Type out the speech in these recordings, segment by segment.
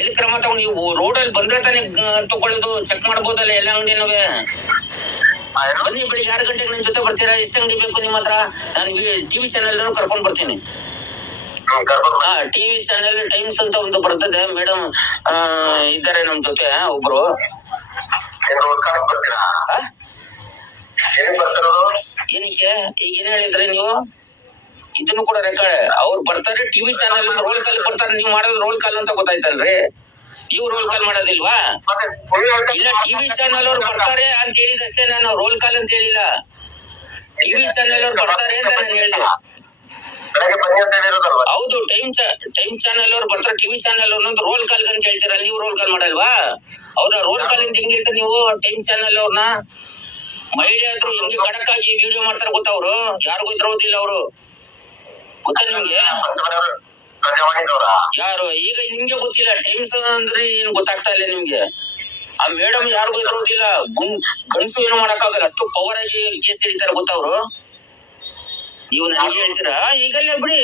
ಎಲ್ಲಿ ಕ್ರಮ ತಗೊಂಡು ನೀವು ರೋಡಲ್ಲಿ ಬಂದ್ರೆ ತಾನೇ ತಗೊಳ್ಳೋದು, ಚೆಕ್ ಮಾಡ್ಬೋದಲ್ಲ ಎಲ್ಲ ಅಂಗಡಿನವೇ. ಬನ್ನಿ ಬೆಳಿಗ್ಗೆ 6 ಗಂಟೆಗೆ ನನ್ನ ಜೊತೆ ಬರ್ತೀರಾ? ಎಷ್ಟು ಅಂಗಡಿ ಬೇಕು ನಿಮ್ಮ ಹತ್ರ? ನಾನು ಟಿವಿ ಚಾನೆಲ್ ಕರ್ಕೊಂಡ್ ಬರ್ತೀನಿ. ಟಿವಿ ಚಾನೆಲ್ ಟೈಮ್ಸ್ ಅಂತ ಒಂದು ಬರ್ತದೆ, ಮೇಡಮ್ ಇದ್ದಾರೆ ನಮ್ ಜೊತೆ ಒಬ್ರು. ಏನಕ್ಕೆ ಈಗ ಏನ್ ಹೇಳಿದ್ರಿ ನೀವು? ಇದನ್ನು ಕೂಡ ರೆಕಾರ್ಡ್. ಅವ್ರು ಬರ್ತಾರೆ ಟಿವಿ ಚಾನೆಲ್ ರೋಲ್ ಕಾಲ್ ಬರ್ತಾರೆ, ನೀವು ಮಾಡೋದು ರೋಲ್ ಕಾಲ್ ಅಂತ ಗೊತ್ತಾಯ್ತಲ್ರಿ. ನೀವು ರೋಲ್ ಕಾಲ್ ಮಾಡೋದಿಲ್ವಾ? ಇಲ್ಲ, ಟಿವಿ ಚಾನೆಲ್ ಅವ್ರು ಬರ್ತಾರೆ ಅಂತ ಹೇಳಿದಷ್ಟೇ, ನಾನು ರೋಲ್ ಕಾಲ್ ಅಂತ ಹೇಳಿಲ್ಲ. ಟಿವಿ ಚಾನೆಲ್ ಅವ್ರು ಬರ್ತಾರೆ ಅಂತ ನಾನು ಹೇಳಿದೆ. ಹೌದು, ಟೈಮ್ ಚಾನೆಲ್ ಅವ್ರು ಬರ್ತಾರೆ, ಟಿವಿ ಚಾನೆಲ್ ಅವ್ರನ್ನೊಂದು ರೋಲ್ ಕಾಲ್ ಅಂತ ಹೇಳ್ತೀರಲ್ಲ, ನೀವು ರೋಲ್ ಕಾಲ್ ಮಾಡಲ್ವಾ? ಅವ್ರ ರೋಲ್ ಕಾಲ್ ಅಂತ ಹೆಂಗ್ ಹೇಳ್ತಾರೆ ನೀವು? ಟೈಮ್ ಚಾನೆಲ್ ಅವ್ರನ್ನ ಮಹಿಳೆ ಆದ್ರು ಹೆಂಗೆ ಖಡಕ್ ಆಗಿ ವಿಡಿಯೋ ಮಾಡ್ತಾರೆ ಗೊತ್ತಾ? ಅವರು ಯಾರಿಗೂ ಇದ್ರೋದಿಲ್ಲ, ಅವರು ಗೊತ್ತಾ ನಿಮ್ಗೆ? ಯಾರು ಈಗ ನಿಮ್ಗೆ ಗೊತ್ತಿಲ್ಲ, ಟೈಮ್ಸ್ ಅಂದ್ರೆ ಏನ್ ಗೊತ್ತಾಗ್ತಾ ಇಲ್ಲ ನಿಮ್ಗೆ. ಆ ಮೇಡಮ್ ಯಾರಿಗೂ ಇದ್ರೋದಿಲ್ಲ, ಗಂಡಸು ಏನು ಮಾಡಕ್ಕಾಗಲ್ಲ, ಅಷ್ಟು ಪವರ್ ಆಗಿ ಕೇಸ್ ಹಿಡಿತಾರೆ ಗೊತ್ತಾ ಅವರು. ನೀವು ನನಗೆ ಹೇಳ್ತೀರಾ? ಈಗಲ್ಲೇ ಬಿಡಿ,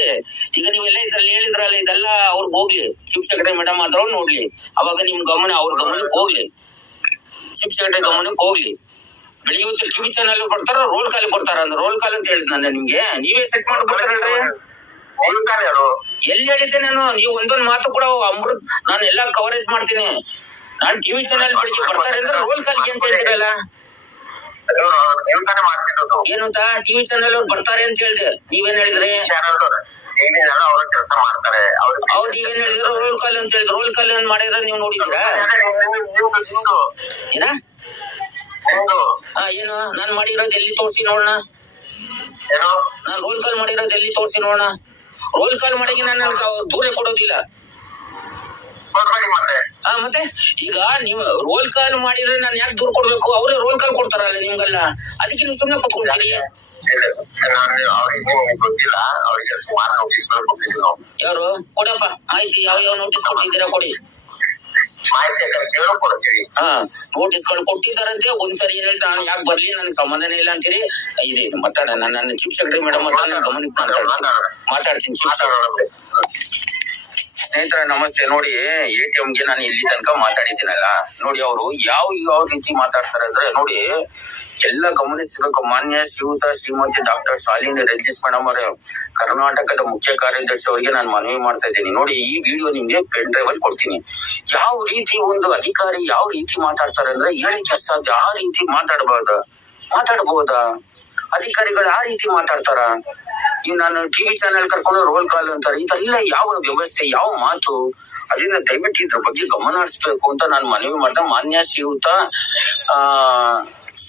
ಈಗ ನೀವೆಲ್ಲ ಇದ್ರಲ್ಲಿ ಹೇಳಿದ್ರಲ್ಲ, ಇದೆಲ್ಲ ಅವ್ರಿಗೆ ಹೋಗ್ಲಿ, ಚೀಫ್ ಸೆಕ್ರೆಟರಿ ಮೇಡಮ್ ಆದ್ರೂ ನೋಡ್ಲಿ, ಅವಾಗ ನಿಮ್ ಗಮನ ಅವ್ರ ಗಮನಕ್ಕೆ ಹೋಗ್ಲಿ, ಚೀಫ್ ಸೆಕ್ರೆಟರಿ ಗಮನಕ್ಕೆ ಹೋಗ್ಲಿ. ಬೆಳಿಗ್ಗೆ ಹೊತ್ತು ಟಿವಿ ಚಾನಲ್ ಕೊಡ್ತಾರ, ರೋಲ್ ಕಾಲ್ ಕೊಡ್ತಾರ ಅಂದ್ರೆ ರೋಲ್ ಕಾಲ್ ಅಂತ ಹೇಳಿದ್ ನಾನು ನಿಮ್ಗೆ. ನೀವೇ ಸೆಟ್ ಮಾಡ್ಕೊಡ್ತಾರಲ್ರಿ. ಎಲ್ಲಿ ಹೇಳಿದ್ದೆ ನಾನು? ನೀವು ಒಂದೊಂದು ಮಾತು ಕೂಡ ಅಮೃತ್ ನಾನು ಎಲ್ಲಾ ಕವರೇಜ್ ಮಾಡ್ತೀನಿ. ನಾನ್ ಟಿವಿ ಚಾನಲ್ ಬೆಳಿಗ್ಗೆ ಬರ್ತಾರೆ ಅಂದ್ರೆ ರೋಲ್ ಕಾಲ್ ಅಂತ ಹೇಳ್ತೀರಲ್ಲ, ಏನು ಅಂತ? ಟಿವಿ ಚಾನಲ್ ಅವ್ರು ಬರ್ತಾರೆ ಅಂತ ಹೇಳ್ದೆ, ನೀವೇನ್ ಹೇಳಿದ್ರಿ? ಅವ್ರು ನೀವೇನ್ ಹೇಳಿದ್ರು? ರೋಲ್ ಕಾಲ್ ಅಂತ ಹೇಳಿದ್ರು. ರೋಲ್ ಕಾಲ್ ಏನ್ ಮಾಡಿದ್ರೆ ನೀವು ನೋಡಿದ್ದೀರಾ? ಏನ ಏನು ನಾನ್ ಮಾಡಿರೋದು ಎಲ್ಲಿ ತೋರಿಸಿ ನೋಡೋಣ? ನಾನ್ ರೋಲ್ ಕಾಲ್ ಮಾಡಿರೋದು ಎಲ್ಲಿ ತೋರಿಸಿ ನೋಡೋಣ? ರೋಲ್ ಕಾಲ್ ಮಾಡಿ ನಾನು ದೂರ ಕೊಡೋದಿಲ್ಲ. ಮತ್ತೆ ಈಗ ನೀವು ರೋಲ್ ಕಾಲ್ ಮಾಡಿದ್ರೆ ನಾನು ಯಾಕೆ ದೂರ ಕೊಡ್ಬೇಕು? ಅವರೇ ರೋಲ್ ಕಾಲ್ ಕೊಡ್ತಾರಲ್ಲ ನಿಮ್ಗೆಲ್ಲ, ಅದಕ್ಕೆ ನೀವು ಸುಮ್ಮನೆ ಕೂತ್ಕೊಳ್ತೀರಿ. ಯಾರು ಕೊಡಪ್ಪ ಮಾಹಿತಿ? ಯಾವ ನೋಟಿಸ್ ಕೊಟ್ಟಿದ್ದೀರಾ ಕೊಡಿ. ನೋಟಿಸ್ಗಳು ಕೊಟ್ಟಿದ್ದಾರಂತೆ. ಒಂದ್ಸರಿ ಏನ್ ಹೇಳ್ತಾ, ನಾನು ಯಾಕೆ ಬರ್ಲಿ, ನನ್ಗೆ ಸಂಬಂಧನೇ ಇಲ್ಲ ಅಂತೀರಿ. ಇದೆ ಮಾತಾಡ, ನನ್ನ ಚೀಫ್ ಸೆಕ್ರೆಟರಿ ಮೇಡಮ್ ಅಂತ ನಾನು ಗಮನಕ್ಕೆ ಮಾತಾಡ್ತೀನಿ. ಸ್ನೇಹಿತರ ನಮಸ್ತೆ. ನೋಡಿ, ATMಗೆ ನಾನು ಇಲ್ಲಿ ತನಕ ಮಾತಾಡಿದ್ದೀನಲ್ಲ, ನೋಡಿ ಅವರು ಯಾವ ರೀತಿ ಮಾತಾಡ್ತಾರೆ ಅಂದ್ರೆ, ನೋಡಿ ಎಲ್ಲ ಗಮನಿಸಬೇಕು. ಮಾನ್ಯ ಶ್ರೀಮತಿ ಡಾಕ್ಟರ್ ಶಾಲಿನಿ ರೆಡ್ಡಿಸ್ ಮೇಡಮ್ ಅವರ ಕರ್ನಾಟಕದ ಮುಖ್ಯ ಕಾರ್ಯದರ್ಶಿ ಅವರಿಗೆ ನಾನು ಮನವಿ ಮಾಡ್ತಾ ಇದ್ದೀನಿ. ನೋಡಿ, ಈ ವಿಡಿಯೋ ನಿಮ್ಗೆ ಪೆನ್ ಡ್ರೈವ್ ಅಲ್ಲಿ ಕೊಡ್ತೀನಿ. ಯಾವ ರೀತಿ ಒಂದು ಅಧಿಕಾರಿ ಯಾವ ರೀತಿ ಮಾತಾಡ್ತಾರೆ ಅಂದ್ರೆ, ಹೇಳಿಕೆ ಸಾಧ್ಯ ಆ ರೀತಿ ಮಾತಾಡಬಹುದಾ? ಅಧಿಕಾರಿಗಳು ಆ ರೀತಿ ಮಾತಾಡ್ತಾರ? ಈಗ ನಾನು ಟಿವಿ ಚಾನೆಲ್ ಕರ್ಕೊಂಡು ರೋಲ್ ಕಾಲ್ ಅಂತಾರೆ, ಇದೆಲ್ಲ ಯಾವ ವ್ಯವಸ್ಥೆ, ಯಾವ ಮಾತು? ಅದರಿಂದ ದಯವಿಟ್ಟು ಇದ್ರ ಬಗ್ಗೆ ಗಮನ ಹರಿಸಬೇಕು ಅಂತ ನಾನು ಮನವಿ ಮಾಡ್ದೆ. ಮಾನ್ಯ ಶ್ರೀಯುತ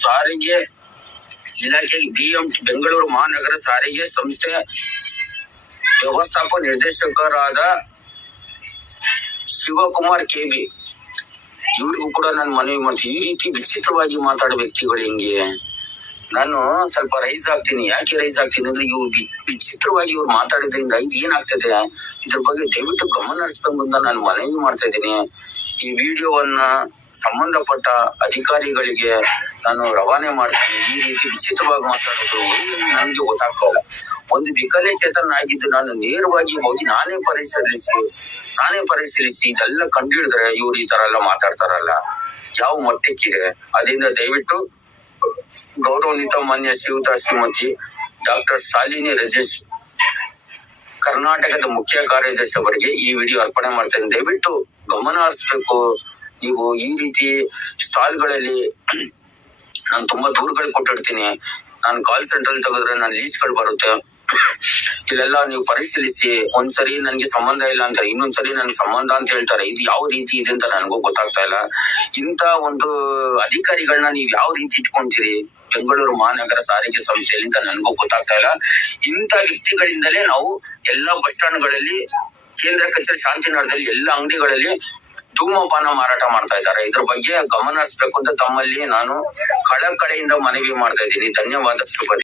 ಸಾರಿಗೆ ಇಲಾಖೆ ಬೆಂಗಳೂರು ಮಹಾನಗರ ಸಾರಿಗೆ ಸಂಸ್ಥೆ ವ್ಯವಸ್ಥಾಪಕ ನಿರ್ದೇಶಕರಾದ ಶಿವಕುಮಾರ್ KB ಇವ್ರಿಗೂ ಕೂಡ ನಾನು ಮನವಿ ಮಾಡ್ತೀನಿ. ಈ ರೀತಿ ವಿಚಿತ್ರವಾಗಿ ಮಾತಾಡೋ ವ್ಯಕ್ತಿಗಳು ಹೆಂಗೆ? ನಾನು ಸ್ವಲ್ಪ ರೈಸ್ ಆಗ್ತೀನಿ. ಯಾಕೆ ರೈಸ್ ಆಗ್ತೀನಿ ಅಂದ್ರೆ, ಇವ್ರು ವಿಚಿತ್ರವಾಗಿ ಇವ್ರು ಮಾತಾಡೋದ್ರಿಂದ ಇದು ಏನಾಗ್ತದೆ, ಇದ್ರ ಬಗ್ಗೆ ದಯವಿಟ್ಟು ಗಮನ ಹರಿಸ್ಬೇಕು ಅಂತ ನಾನು ಮನವಿ ಮಾಡ್ತಾ ಇದ್ದೀನಿ. ಈ ವಿಡಿಯೋವನ್ನ ಸಂಬಂಧಪಟ್ಟ ಅಧಿಕಾರಿಗಳಿಗೆ ನಾನು ರವಾನೆ ಮಾಡ್ತೀನಿ. ಈ ರೀತಿ ವಿಚಿತ್ರವಾಗಿ ಮಾತಾಡೋದು ನನಗೆ ಗೊತ್ತಾಗ್ತಲ್ಲ. ಒಂದು ವಿಕಲಚೇತನಾಗಿದ್ದು ನಾನು ನೇರವಾಗಿ ಹೋಗಿ ನಾನೇ ಪರಿಶೀಲಿಸಿ ಇದೆಲ್ಲ ಕಂಡುಹಿಡಿದ್ರೆ ಇವ್ರು ಈ ತರ ಎಲ್ಲ ಮಾತಾಡ್ತಾರಲ್ಲ, ಯಾವ ಮಟ್ಟಕ್ಕಿದೆ? ಅದರಿಂದ ದಯವಿಟ್ಟು ಗೌರವಾನ್ವಿತ ಮಾನ್ಯ ಶ್ರೀಮತಿ ಡಾಕ್ಟರ್ ಶಾಲಿನಿ ರೆಡ್ಡಿಸ್ ಕರ್ನಾಟಕದ ಮುಖ್ಯ ಕಾರ್ಯದರ್ಶಿ ಅವರಿಗೆ ಈ ವಿಡಿಯೋ ಅರ್ಪಣೆ ಮಾಡ್ತೇನೆ. ದಯವಿಟ್ಟು ಗಮನ ಹರಿಸಬೇಕು. ನೀವು ಈ ರೀತಿ ಸ್ಟಾಲ್ಗಳಲ್ಲಿ ನಾನು ತುಂಬಾ ದೂರುಗಳು ಕೊಟ್ಟಿರ್ತೀನಿ. ನಾನು ಕಾಲ್ ಸೆಂಟರ್ ತೆಗೆದ್ರೆ ನನ್ನ ಲೀಸ್ಟ್ಗಳು ಬರುತ್ತೆ. ಇಲ್ಲೆಲ್ಲ ನೀವು ಪರಿಶೀಲಿಸಿ. ಒಂದ್ಸರಿ ನನ್ಗೆ ಸಂಬಂಧ ಇಲ್ಲ ಅಂತಾರೆ, ಇನ್ನೊಂದ್ಸರಿ ನನ್ಗೆ ಸಂಬಂಧ ಅಂತ ಹೇಳ್ತಾರೆ. ಇದು ಯಾವ ರೀತಿ ಇದೆ ಅಂತ ನನಗೂ ಗೊತ್ತಾಗ್ತಾ ಇಲ್ಲ. ಇಂತ ಒಂದು ಅಧಿಕಾರಿಗಳನ್ನ ನೀವು ಯಾವ ರೀತಿ ಇಟ್ಕೊಂತೀರಿ ಬೆಂಗಳೂರು ಮಹಾನಗರ ಸಾರಿಗೆ ಸಂಸ್ಥೆಯಲ್ಲಿ ಅಂತ ನನಗೂ ಗೊತ್ತಾಗ್ತಾ ಇಲ್ಲ. ಇಂಥ ವ್ಯಕ್ತಿಗಳಿಂದಲೇ ನಾವು ಎಲ್ಲಾ ಬಸ್ ಸ್ಟ್ಯಾಂಡ್ಗಳಲ್ಲಿ, ಕೇಂದ್ರ ಕಚೇರಿ ಶಾಂತಿನಗರದಲ್ಲಿ ಎಲ್ಲ ಅಂಗಡಿಗಳಲ್ಲಿ ಧೂಮಪಾನ ಮಾರಾಟ ಮಾಡ್ತಾ ಇದ್ದಾರೆ. ಇದ್ರ ಬಗ್ಗೆ ಗಮನ ಹರಿಸಬೇಕು ಅಂತ ತಮ್ಮಲ್ಲಿ ನಾನು ಕಳಕಳಿಯಿಂದ ಮನವಿ ಮಾಡ್ತಾ ಇದ್ದೀನಿ. ಧನ್ಯವಾದ. ಶುಭ.